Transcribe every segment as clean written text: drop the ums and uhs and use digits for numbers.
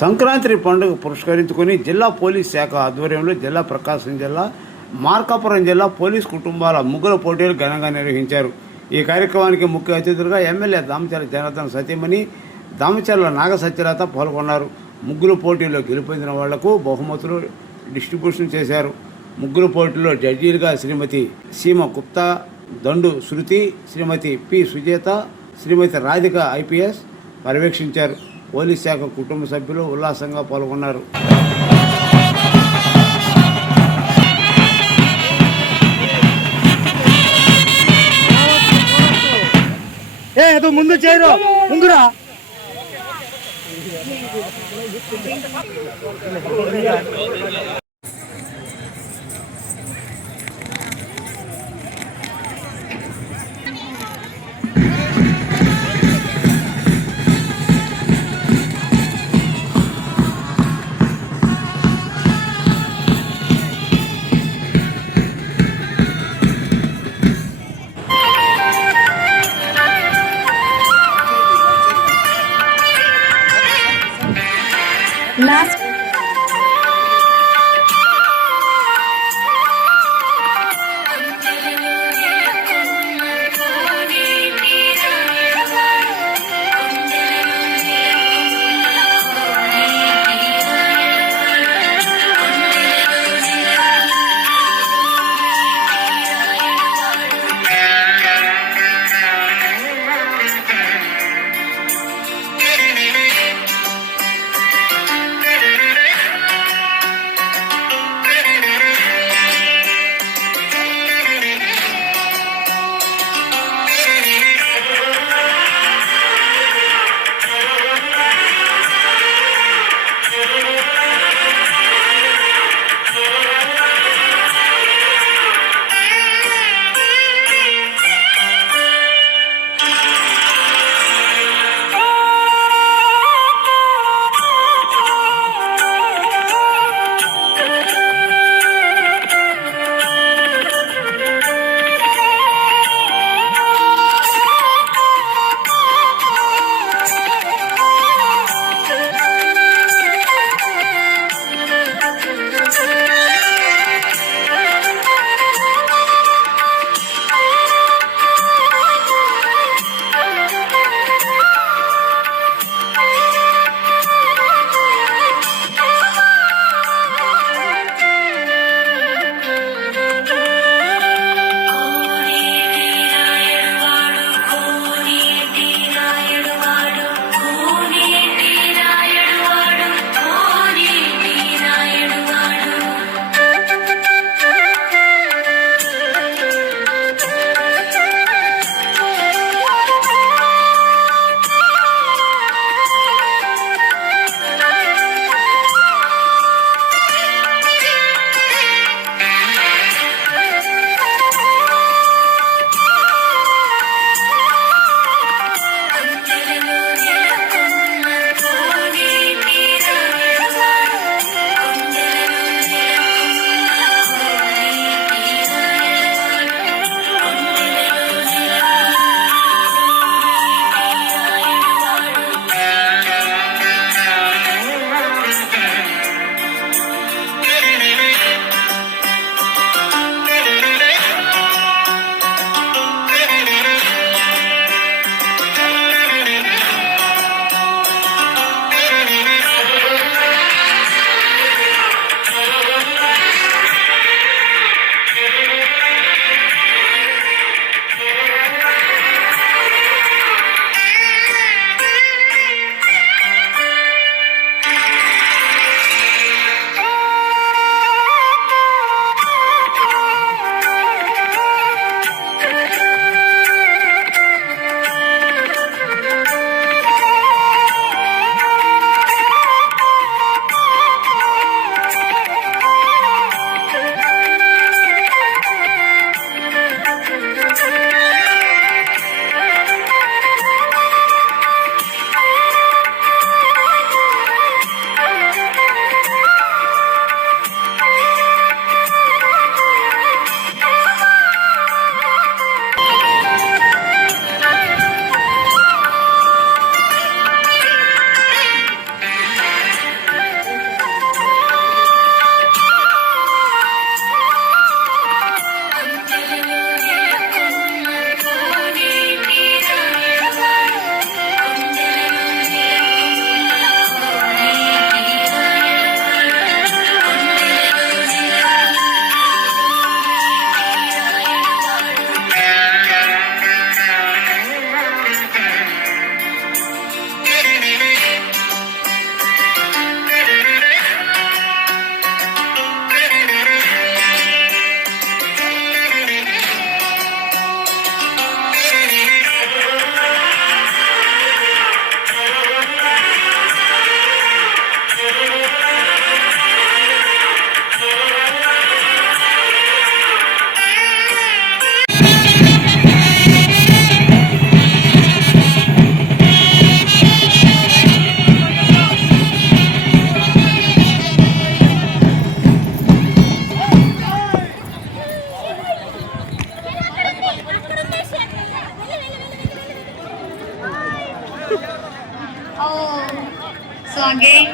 సంక్రాంతి పండుగ పురస్కరించుకొని జిల్లా పోలీస్ శాఖ ఆధ్వర్యంలో జిల్లా ప్రకాశం జిల్లా మార్కాపురం జిల్లా పోలీస్ కుటుంబాల ముగ్గుల పోటీలు ఘనంగా నిర్వహించారు. ఈ కార్యక్రమానికి ముఖ్య అతిథులుగా ఎమ్మెల్యే దామచర్ల జనార్దన్ సతీమణి దామచర్ల నాగ సత్యలత పాల్గొన్నారు. ముగ్గుల పోటీలో గెలుపొందిన వాళ్లకు బహుమతులు డిస్ట్రిబ్యూషన్ చేశారు. ముగ్గుల పోటీలో జడ్జీలుగా శ్రీమతి సీమ గుప్తా, దండు శృతి, శ్రీమతి పి సుజేత, శ్రీమతి రాధిక ఐపీఎస్ పర్యవేక్షించారు. పోలీస్ శాఖ కుటుంబ సభ్యులు ఉల్లాసంగా పాల్గొన్నారు. ముందు చేరు ముందురా Last So again,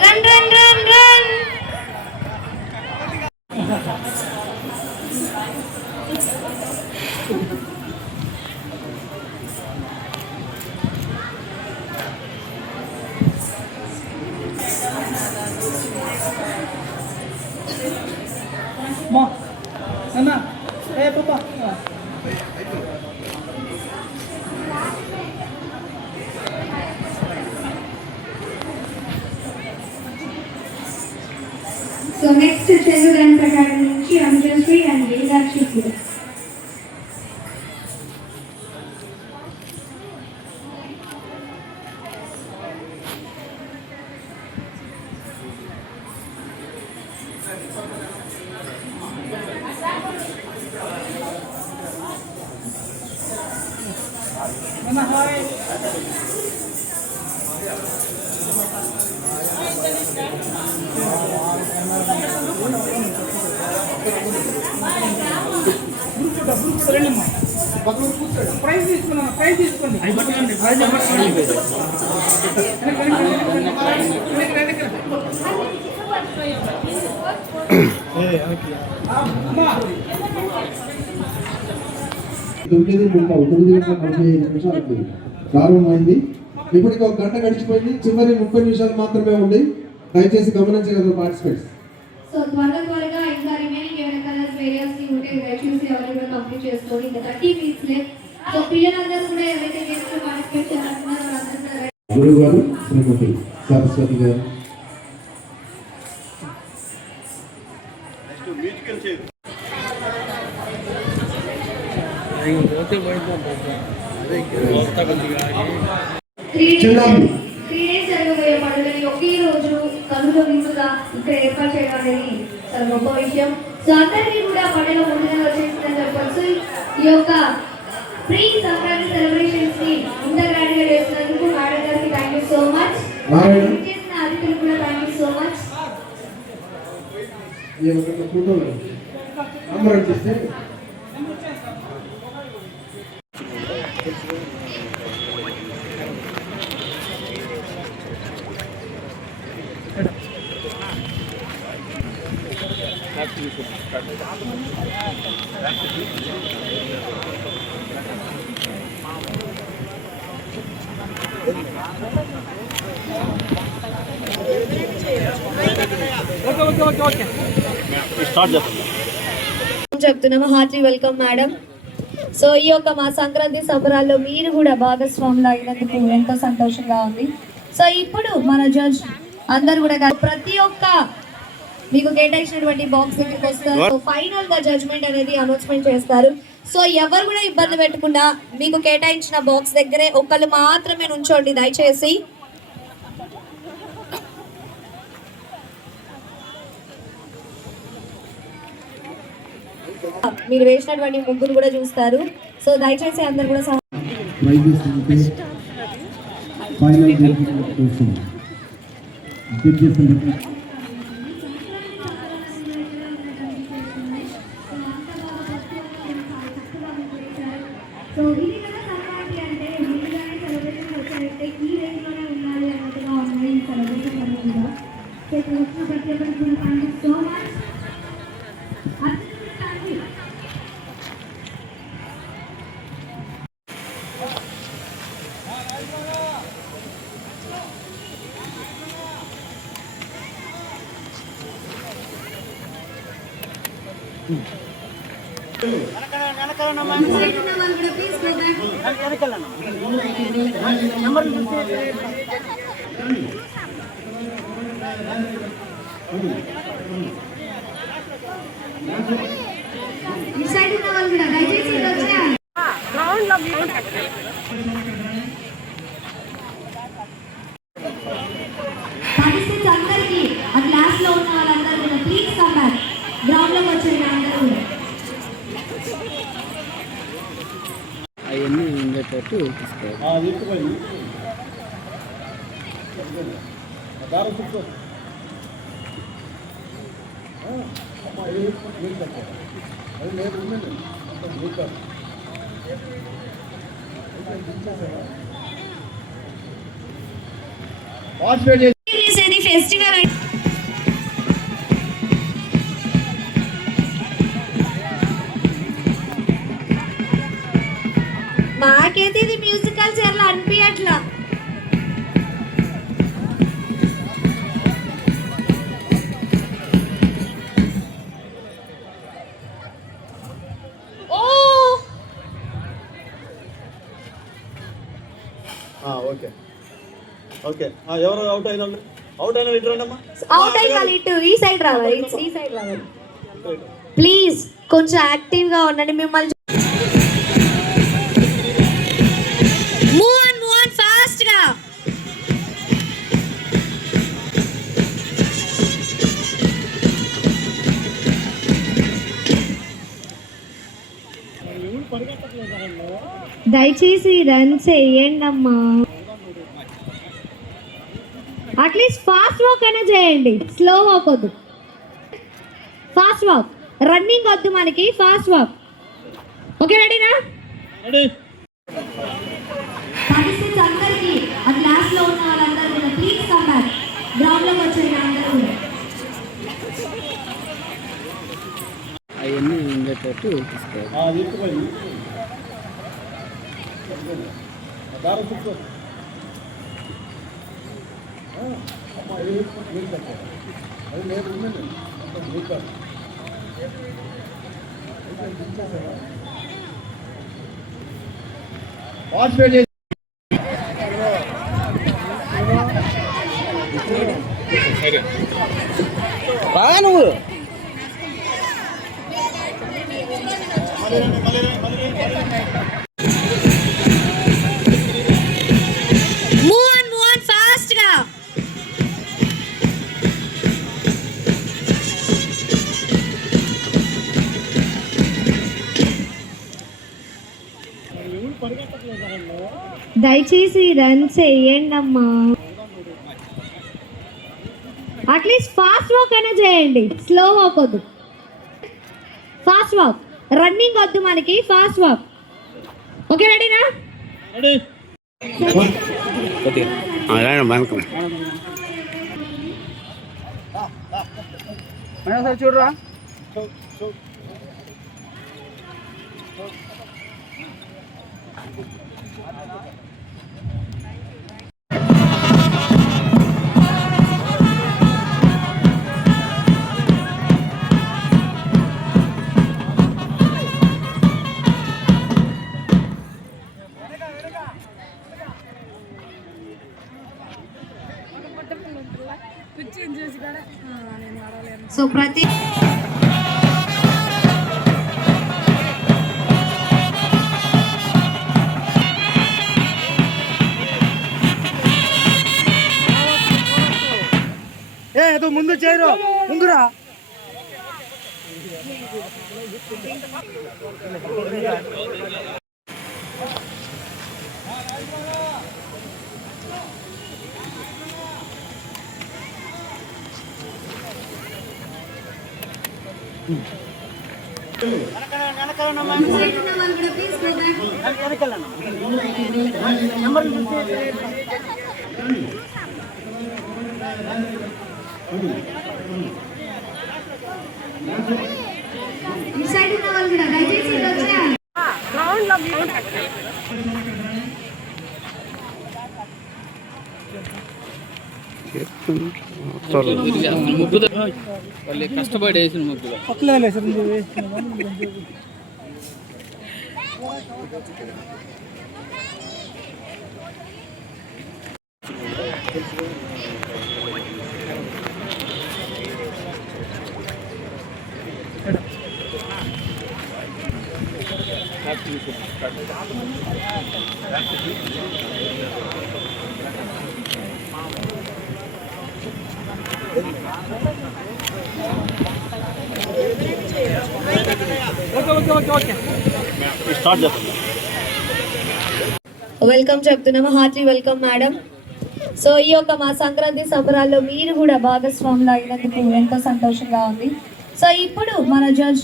run, run, run, run. మా అన్న ఏ పాపా So next Telugu Dance Academy నుంచి Anjashri and Vedakshi కూడా. అన్న హాయ్ ప్రైజ్ తీసుకున్నాను ప్రైజ్ తీసుకోండి తొమ్మిది గంటల 45 నిమిషాలకి ప్రారంభమైంది. ఇప్పటికి 1 గంట గడిచిపోయింది. చివరి 30 నిమిషాలు మాత్రమే ఉంది. దయచేసి గమనించగలరు పార్టిసిపెంట్స్. సో త్వరగా ఇంకా రిమైనింగ్ ఏమైనా కలర్స్ వేరియస్ ఉంటే దయచేసి ఎవరు కూడా కంప్లీట్ చేసుకోండి. ఇంకా 30 minutes లెఫ్ట్. సో పిల్లలందరూ కూడా ఎవరైతే గేమ్స్ లో పార్టిసిపేట్ చేయాలనుకున్నారో వాళ్ళందరూ కూడా గురువు గారు శ్రీమతి సరస్వతి గారు. త్రీ డేస్ జరగబోయే పండుగని ఒకే రోజు కనుగొనిగా ఇక్కడ ఏర్పాటు చేయడం అనేది చాలా గొప్ప విషయం. సో అందరికీ కూడా పండుగ ముందుగా వచ్చేసిందని చెప్పొచ్చు. ఈ యొక్క ప్రీ సంక్రాంతి సెలబ్రేషన్స్ ని ఇంత గ్రాండ్ గా చేసినందుకు మేడం గారికి థ్యాంక్ యూ సో మచ్. చేసిన అతిథులు కూడా థ్యాంక్ యూ సో మచ్. ఫోటోలు అందరూ చేస్తే చెప్తున్నాము హార్ట్లీ వెల్కమ్ మేడం. సో ఈ యొక్క మా సంక్రాంతి సంబరాల్లో మీరు కూడా భాగస్వాములు అయినందుకు ఎంతో సంతోషంగా ఉంది. సో ఇప్పుడు మన జడ్జ్ అందరు కూడా ప్రతి ఒక్క మీకు కేటాయించినటువంటి బాక్స్ దగ్గరికి వస్తారు. ఫైనల్ గా జడ్జ్మెంట్ అనేది అనౌన్స్మెంట్ చేస్తారు. సో ఎవరు కూడా ఇబ్బంది పెట్టకుండా మీకు కేటాయించిన బాక్స్ దగ్గరే ఒకళ్ళు మాత్రమే నుంచోండి దయచేసి. మీరు వేసినటువంటి ముగ్గురు కూడా చూస్తారు. సో దయచేసి అందరు కూడా సో ఇది కదా సంక్రాంతి అంటే ముందుగానే సెలబ్రేషన్ వచ్చాయంటే ఈ రేంజ్లోనే ఉండాలి అన్నట్టుగా ఉన్నాయి ఈ సెలబ్రేషన్ అన్నీ కూడా. సో ఇక్కడ వచ్చిన ప్రతి ఒక్కరికి కూడా thank you so much. Thank you. Side ఉన్న వాళ్ళు కూడా దయచేసి వచ్చేయాలి. పార్టిసిపెంట్స్ అందరికీ ఆ క్లాస్ లో ఉన్న వాళ్ళందరూ కూడా ప్లీజ్ కమ్ బ్యాక్ గ్రౌండ్ లోకి వచ్చేయండి. పెట్టి తీసుకెళ్ళి చేసేది ఫెస్టివల్ మాకైతే ఇది మ్యూజికల్ చైర్లు అనిపించట్లా. ఓ ఓకే ఓకే ఎవరు అవుట్ అయిన ఇటు రండి అమ్మా. అవుట్ అయ్యాలి, ఇటు ఈ సైడ్ రావాలి, ఈ సైడ్ రావాలి ప్లీజ్. కొంచెం యాక్టివ్ గా ఉండండి. మిమ్మల్ని మూవ్ ఆన్ ఫాస్ట్ గా. దయచేసి రన్ చేయండి అమ్మా. అట్లీస్ట్ ఫాస్ట్ వాక్ అయినా చేయండి, స్లో వాక్ వద్దు. ఫాస్ట్ వాక్, రన్నింగ్ వద్దు మనకి, ఫాస్ట్ వాక్. ఓకే రెడీనా? పార్టిసిపెంట్స్ అందరికీ ఆ క్లాస్ లో ఉన్న వాళ్ళందరూ కూడా ప్లీజ్ కమ్ బ్యాక్, గ్రౌండ్ లోకి వచ్చేయండి అందరూ కూడా. అవన్నీ ఉండేటట్టు తీసుకెళ్ళి నువ్వు మూవ్ ఆన్ ఫాస్ట్ గా. దయచేసి రన్ చేయండి అమ్మా. అట్లీస్ట్ ఫాస్ట్ వాక్ అయినా చేయండి, స్లో వాక్ వద్దు. ఫాస్ట్ వాక్, రన్నింగ్ వద్దు మనకి, ఫాస్ట్ వాక్. ఓకే రెడీనా? చూడరా సో ప్రతి ముందు చేయరు ముందురా. ఈ సైడ్ ఉన్న వాళ్ళు కూడా దయచేసి ఇటు వచ్చేయాలి. వాళ్ళు కష్టపడి వేసిన ముగ్గులు స్టార్ట్ చేస్తాం. వెల్కమ్ చెప్తున్నాము. Hartley welcome madam. సో ఈ యొక్క మా సంక్రాంతి సంబరాల్లో మీరు కూడా భాగస్వాములు అయినందుకు ఎంతో సంతోషంగా ఉంది. సో ఇప్పుడు మన జడ్జ్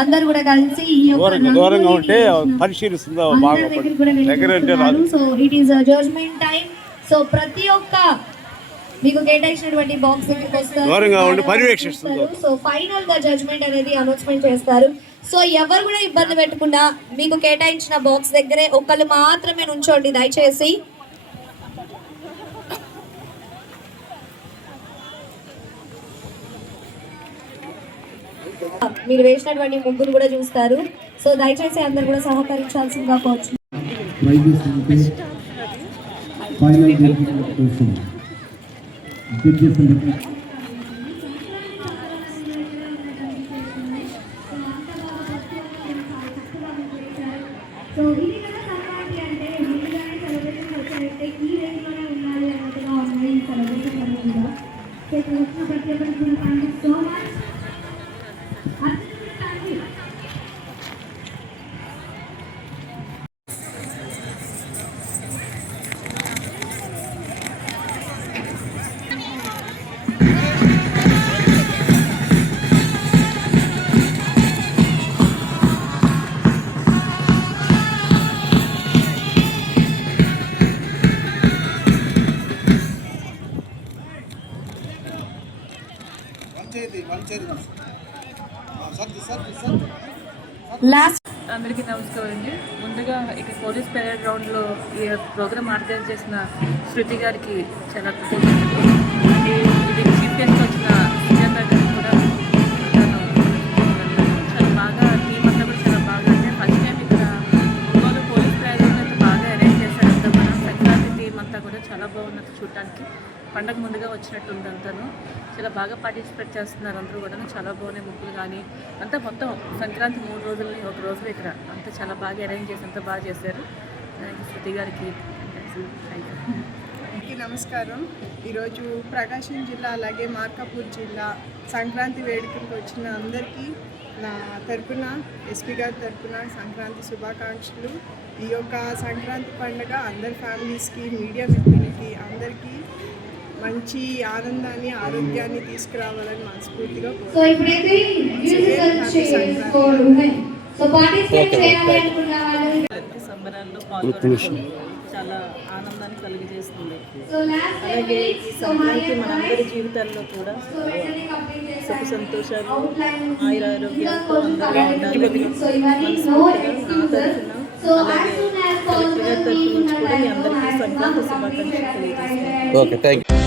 అందరు కూడా కలిసి ఈ యొక్క దూరంగా ఉంటే పరిశీలిస్తుందో బాగా దగ్గర ఉంటే రాదు. So it is judgement time. So ప్రతి ఒక్క మీకు కేటాయించినటువంటి బాక్స్ దగ్గరికి వస్తారు, దూరంగా ఉండి పర్యవేక్షిస్తారు. సో ఫైనల్ గా జడ్జ్మెంట్ అనేది అనౌన్స్మెంట్ చేస్తారు. సో ఎవరు కూడా ఇబ్బంది పెట్టకుండా మీకు కేటాయించిన బాక్స్ దగ్గరే ఒకళ్ళు మాత్రమే నుంచోండి దయచేసి. మీరు వేసినటువంటి ముగ్గురు కూడా చూస్తారు. సో దయచేసి అందరు కూడా సహకరించాల్సిందిగా కోరుచున్నాను. సో ఇది కదా సంక్రాంతి అంటే ముందుగానే సెలబ్రేషన్ వచ్చాయంటే ఈ రేంజ్లోనే ఉండాలి అన్నట్టుగా ఉన్నాయి ఈ సెలబ్రేషన్ అనేది కూడా. సో ఇక్కడ వచ్చిన ప్రతి ఒక్కరికి కూడా thank you so much. Last అందరికీ నమస్కారం అండి. ముందుగా ఇక్కడ పోలీస్ పెరేడ్ గ్రౌండ్లో ఈ ప్రోగ్రామ్ ఆర్గనైజ్ చేసిన శృతి గారికి చాలా కృతజ్ఞతలు. ఇది చీఫ్ గెస్ట్ వచ్చిన సుజాత గారికి కూడా చాలా బాగా టీం అంతా కూడా చాలా బాగా అంటే ఫస్ట్ టైం ఇక్కడ ఒంగోలు పోలీస్ పెరేడ్ గ్రౌండ్ అయితే బాగా అరేంజ్ చేశారు. అంతా కూడా సంక్రాంతి టీం అంతా కూడా చాలా బాగున్నది చూడటానికి. పండగ ముందుగా వచ్చినట్టు ఉంది అంతాను. చాలా బాగా పార్టిసిపేట్ చేస్తున్నారు అందరూ కూడా. చాలా బాగున్నాయి ముగ్గులు కానీ అంతా మొత్తం సంక్రాంతి 3 రోజులని ఒక రోజులో ఇక్కడ అంతా చాలా బాగా అరేంజ్ చేసి అంతా బాగా చేశారు. శృతి గారికి నమస్కారం. ఈరోజు ప్రకాశం జిల్లా అలాగే మార్కాపూర్ జిల్లా సంక్రాంతి వేడుకలకు వచ్చిన అందరికీ నా తరపున ఎస్పీ గారి తరపున సంక్రాంతి శుభాకాంక్షలు. ఈ యొక్క సంక్రాంతి పండుగ అందరి ఫ్యామిలీస్కి, మీడియా మిత్రులకి అందరికీ మంచి ఆనందాన్ని, ఆరోగ్యాన్ని తీసుకురావాలని మనస్ఫూర్తిగా సంబరాల్లో పాల్గొనడం చాలా ఆనందాన్ని కలిగజేస్తుంది. అలాగే ఈ సంక్రాంతి మనందరి జీవితాల్లో కూడా సుఖ సంతోషాలు, ఆయురారోగ్యాలతో అందరూ ఉండాలని మనస్ఫూర్తిగా నా తరఫున అలాగే కలెక్టర్ గారి తరఫు నుంచి కూడా మీ అందరికీ సంక్రాంతి శుభాకాంక్షలు తెలియజేస్తున్నాను. Okay, thank you.